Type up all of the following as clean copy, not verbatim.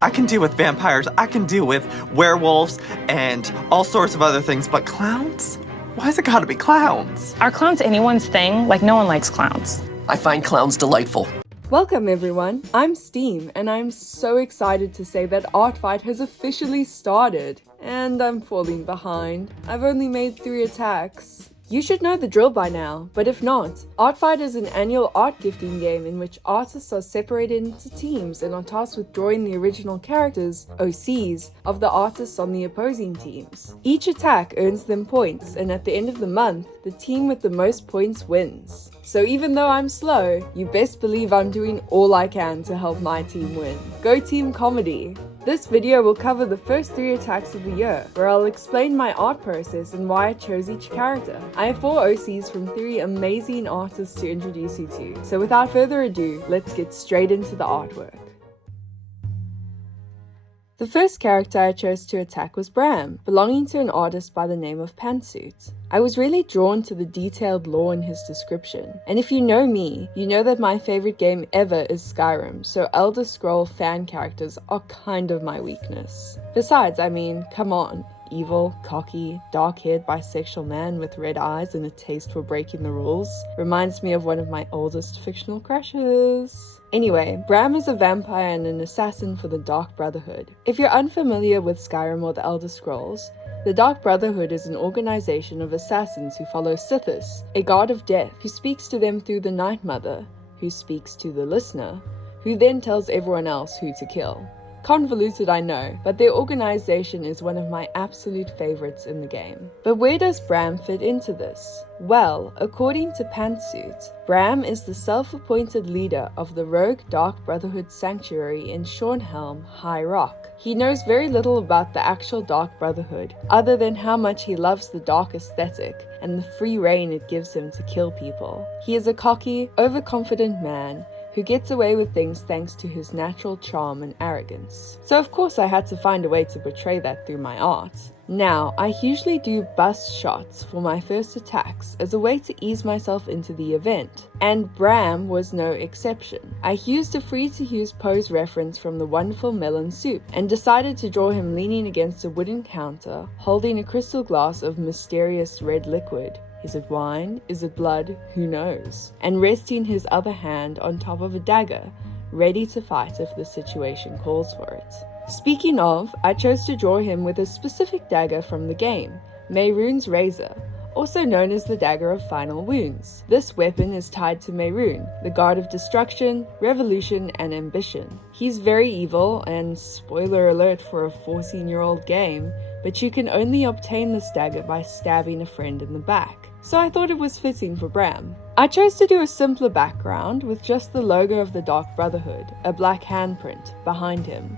I can deal with vampires, I can deal with werewolves, and all sorts of other things, but clowns? Why's it gotta be clowns? Are clowns anyone's thing? Like, no one likes clowns. I find clowns delightful. Welcome everyone, I'm Steam, and I'm so excited to say that Artfight has officially started. And I'm falling behind. I've only made 3 attacks. You should know the drill by now, but if not, Artfight is an annual art gifting game in which artists are separated into teams and are tasked with drawing the original characters, OCs, of the artists on the opposing teams. Each attack earns them points, and at the end of the month, the team with the most points wins. So even though I'm slow, you best believe I'm doing all I can to help my team win. Go Team Comedy! This video will cover the first 3 attacks of the year, where I'll explain my art process and why I chose each character. I have 4 OCs from 3 amazing artists to introduce you to, so without further ado, let's get straight into the artwork. The first character I chose to attack was Bram, belonging to an artist by the name of Pantsuit. I was really drawn to the detailed lore in his description, and if you know me, you know that my favorite game ever is Skyrim, so Elder Scroll fan characters are kind of my weakness. Besides, I mean, come on. Evil, cocky, dark-haired bisexual man with red eyes and a taste for breaking the rules reminds me of one of my oldest fictional crushes. Anyway, Bram is a vampire and an assassin for the Dark Brotherhood. If you're unfamiliar with Skyrim or the Elder Scrolls, the Dark Brotherhood is an organization of assassins who follow Sithis, a god of death, who speaks to them through the Night Mother, who speaks to the listener, who then tells everyone else who to kill. Convoluted, I know, but their organization is one of my absolute favorites in the game. But where does Bram fit into this? Well, according to Pantsuit, Bram is the self-appointed leader of the rogue Dark Brotherhood sanctuary in Shornhelm, High Rock. He knows very little about the actual Dark Brotherhood, other than how much he loves the dark aesthetic and the free reign it gives him to kill people. He is a cocky, overconfident man who gets away with things thanks to his natural charm and arrogance. So of course I had to find a way to portray that through my art. Now, I usually do bust shots for my first attacks as a way to ease myself into the event, and Bram was no exception. I used a free-to-use pose reference from the wonderful Melon Soup, and decided to draw him leaning against a wooden counter, holding a crystal glass of mysterious red liquid. Is it wine? Is it blood? Who knows? And resting his other hand on top of a dagger, ready to fight if the situation calls for it. Speaking of, I chose to draw him with a specific dagger from the game, Mehrunes Razor, also known as the Dagger of Final Wounds. This weapon is tied to Mehrun, the god of destruction, revolution, and ambition. He's very evil, and spoiler alert for a 14-year-old game, but you can only obtain this dagger by stabbing a friend in the back. So I thought it was fitting for Bram. I chose to do a simpler background with just the logo of the Dark Brotherhood, a black handprint, behind him.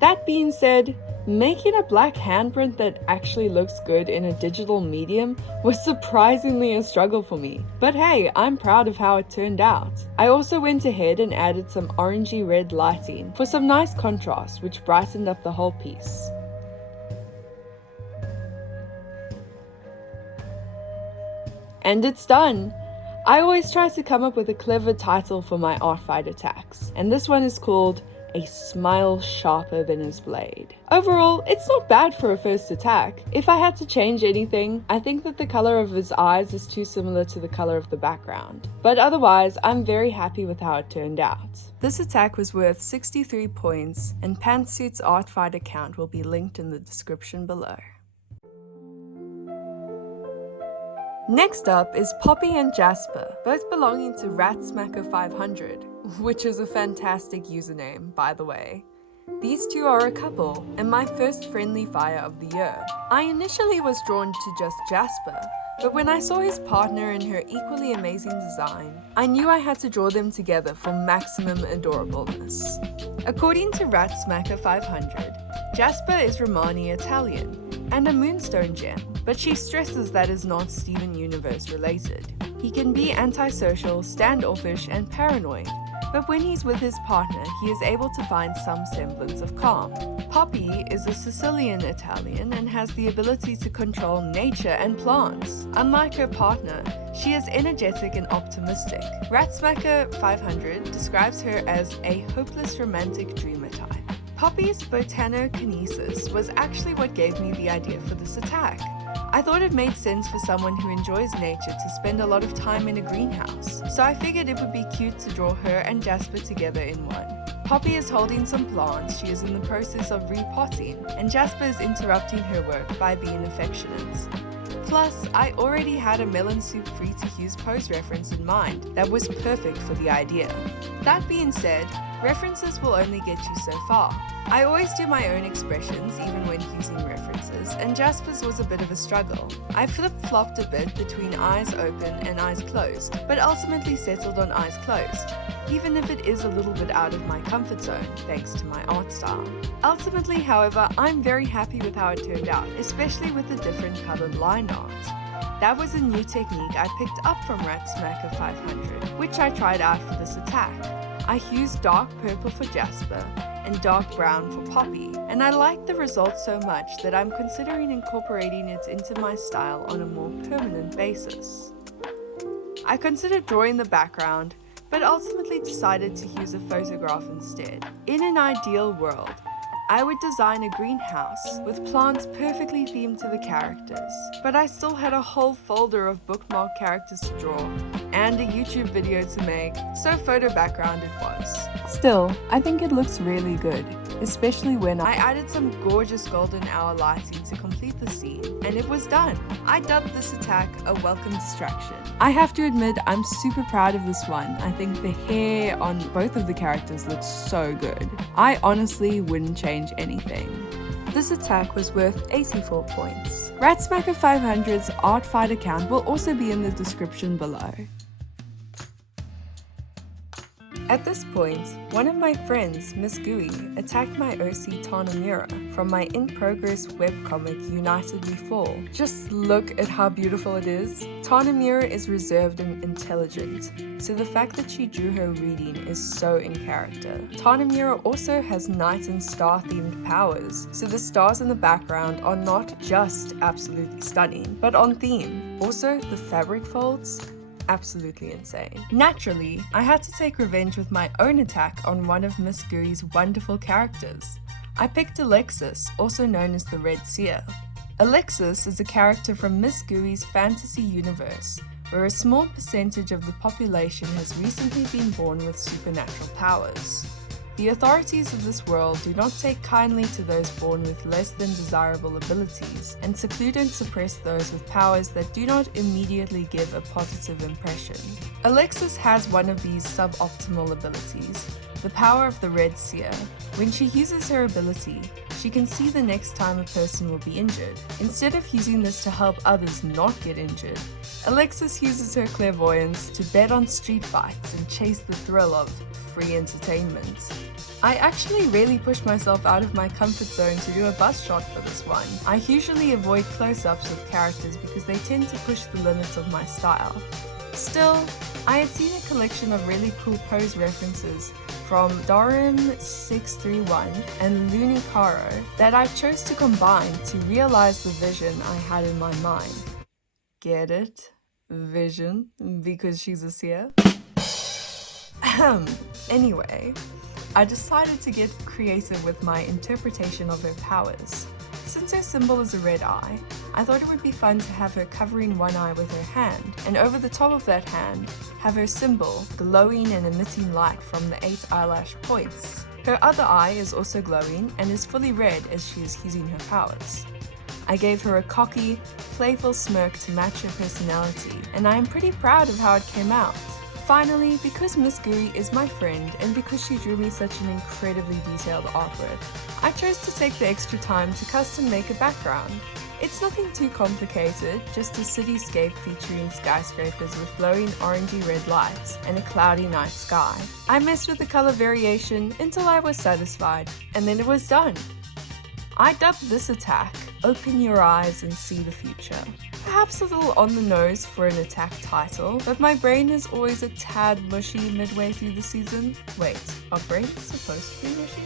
That being said, making a black handprint that actually looks good in a digital medium was surprisingly a struggle for me. But hey, I'm proud of how it turned out. I also went ahead and added some orangey red lighting for some nice contrast, which brightened up the whole piece. And it's done! I always try to come up with a clever title for my Artfight attacks, and this one is called A Smile Sharper Than His Blade. Overall, it's not bad for a first attack. If I had to change anything, I think that the color of his eyes is too similar to the color of the background. But otherwise, I'm very happy with how it turned out. This attack was worth 63 points, and Pantsuit's Artfight account will be linked in the description below. Next up is Poppy and Jasper, both belonging to Ratsmacker500, which is a fantastic username, by the way. These two are a couple, and my first friendly fire of the year. I initially was drawn to just Jasper, but when I saw his partner and her equally amazing design, I knew I had to draw them together for maximum adorableness. According to Ratsmacker500, Jasper is Romani Italian, and a Moonstone gem, but she stresses that is not Steven Universe related. He can be antisocial, standoffish, and paranoid, but when he's with his partner, he is able to find some semblance of calm. Poppy is a Sicilian Italian and has the ability to control nature and plants. Unlike her partner, she is energetic and optimistic. Ratsmacker500 describes her as a hopeless romantic dreamer type. Poppy's botanokinesis was actually what gave me the idea for this attack. I thought it made sense for someone who enjoys nature to spend a lot of time in a greenhouse, so I figured it would be cute to draw her and Jasper together in one. Poppy is holding some plants she is in the process of repotting, and Jasper is interrupting her work by being affectionate. Plus, I already had a melon soup free to use pose reference in mind that was perfect for the idea. That being said, references will only get you so far. I always do my own expressions even when using references, and Jasper's was a bit of a struggle. I flip-flopped a bit between eyes open and eyes closed, but ultimately settled on eyes closed, even if it is a little bit out of my comfort zone thanks to my art style. Ultimately, however, I'm very happy with how it turned out, especially with the different colored line art. That was a new technique I picked up from Ratsmacker 500, which I tried out for this attack. I used dark purple for Jasper and dark brown for Poppy, and I liked the result so much that I'm considering incorporating it into my style on a more permanent basis. I considered drawing the background, but ultimately decided to use a photograph instead. In an ideal world, I would design a greenhouse with plants perfectly themed to the characters, but I still had a whole folder of bookmark characters to draw and a YouTube video to make, so photo background it was. Still, I think it looks really good, especially when I added some gorgeous golden hour lighting to complete the scene, and it was done. I dubbed this attack a welcome distraction. I have to admit, I'm super proud of this one. I think the hair on both of the characters looks so good. I honestly wouldn't change anything. This attack was worth 84 points. Ratsmacker 500's Artfight account will also be in the description below. At this point, one of my friends, Miss Gooey, attacked my OC Tanamura from my in-progress webcomic United We Fall. Just look at how beautiful it is. Tanamura is reserved and intelligent, so the fact that she drew her reading is so in character. Tanamura also has night and star themed powers, so the stars in the background are not just absolutely stunning, but on theme. Also, the fabric folds, absolutely insane. Naturally, I had to take revenge with my own attack on one of Miss Gooey's wonderful characters. I picked Alexis, also known as the Red Seer. Alexis is a character from Miss Gooey's fantasy universe, where a small percentage of the population has recently been born with supernatural powers. The authorities of this world do not take kindly to those born with less than desirable abilities, and seclude and suppress those with powers that do not immediately give a positive impression. Alexis has one of these suboptimal abilities, the power of the Red Seer. When she uses her ability, she can see the next time a person will be injured. Instead of using this to help others not get injured, Alexis uses her clairvoyance to bet on street fights and chase the thrill of free entertainment. I actually really pushed myself out of my comfort zone to do a bust shot for this one. I usually avoid close-ups with characters because they tend to push the limits of my style. Still, I had seen a collection of really cool pose references from Darim631 and Lunicaro that I chose to combine to realize the vision I had in my mind. Get it? Vision? Because she's a seer? Anyway, I decided to get creative with my interpretation of her powers. Since her symbol is a red eye, I thought it would be fun to have her covering one eye with her hand, and over the top of that hand, have her symbol glowing and emitting light from the 8 eyelash points. Her other eye is also glowing and is fully red as she is using her powers. I gave her a cocky, playful smirk to match her personality, and I am pretty proud of how it came out. Finally, because Miss Gooey is my friend and because she drew me such an incredibly detailed artwork, I chose to take the extra time to custom make a background. It's nothing too complicated, just a cityscape featuring skyscrapers with glowing orangey red lights and a cloudy night sky. I messed with the color variation until I was satisfied, and then it was done. I dubbed this attack, Open Your Eyes and See the Future. Perhaps a little on the nose for an attack title, but my brain is always a tad mushy midway through the season. Wait, are brains supposed to be mushy?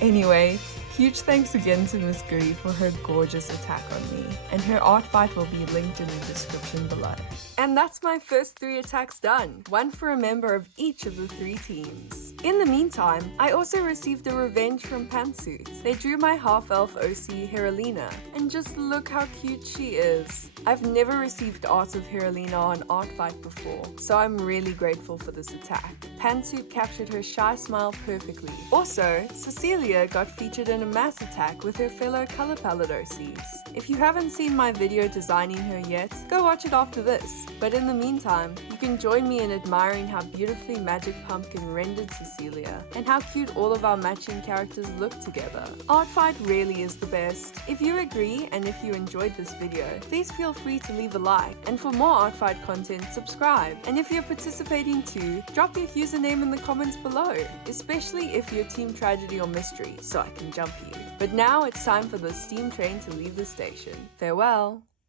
Anyway, Huge thanks again to Miss Goody for her gorgeous attack on me, and her Artfight will be linked in the description below. And that's my first 3 attacks done, one for a member of each of the 3 teams. In the meantime, I also received a revenge from Pantsuit. They drew my half-elf OC Heralina, and just look how cute she is. I've never received art of Heralina on Artfight before, so I'm really grateful for this attack. Pantsuit captured her shy smile perfectly. Also, Cyercelia got featured in a mass attack with her fellow color palette OCs. If you haven't seen my video designing her yet, go watch it after this. But in the meantime, you can join me in admiring how beautifully Magic Pumpkin rendered Cyercelia, and how cute all of our matching characters look together. Artfight really is the best. If you agree, and if you enjoyed this video, please feel free to leave a like, and for more Artfight content, subscribe. And if you're participating too, drop your username in the comments below, especially if you're Team Tragedy or Mystery, so I can jump you. But now it's time for the steam train to leave the station. Farewell!